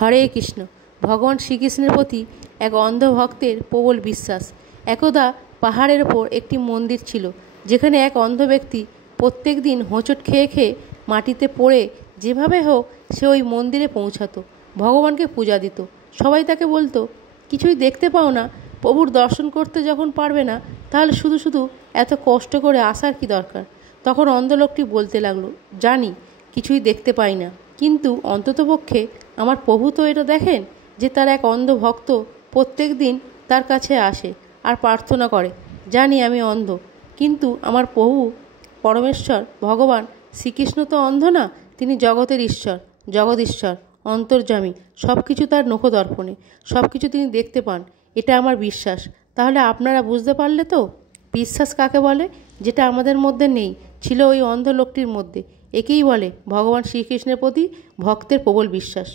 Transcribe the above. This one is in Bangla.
হরে কৃষ্ণ। ভগবান শ্রীকৃষ্ণের প্রতি এক অন্ধ ভক্তের প্রবল বিশ্বাস। একদা পাহাড়ের ওপর একটি মন্দির ছিল, যেখানে এক অন্ধ ব্যক্তি প্রত্যেক দিন হোঁচট খেয়ে খেয়ে মাটিতে পড়ে যেভাবে হোক সে ওই মন্দিরে পৌঁছাতো, ভগবানকে পূজা দিত। সবাই তাকে বলতো, কিছুই দেখতে পাও না, প্রভুর দর্শন করতে যখন পারবে না, তাহলে শুধু শুধু এত কষ্ট করে আসার কি দরকার। তখন অন্ধ লোকটি বলতে লাগলো, জানি কিছুই দেখতে পাই না, কিন্তু অন্ততপক্ষে আমার প্রভু তো এটা দেখেন যে তার এক অন্ধ ভক্ত প্রত্যেক দিন তার কাছে আসে আর প্রার্থনা করে। জানি আমি অন্ধ, কিন্তু আমার প্রভু পরমেশ্বর ভগবান শ্রীকৃষ্ণ তো অন্ধ না, তিনি জগতের ঈশ্বর, জগদীশ্বর, অন্তর্যামী, সব কিছু তার নখদর্পণে, সব কিছু তিনি দেখতে পান, এটা আমার বিশ্বাস। তাহলে আপনারা বুঝতে পারলে তো বিশ্বাস কাকে বলে? যেটা আমাদের মধ্যে নেই, ছিল ওই অন্ধ লোকটির মধ্যে। একেই বলে ভগবান শ্রীকৃষ্ণের প্রতি ভক্তের প্রবল বিশ্বাস।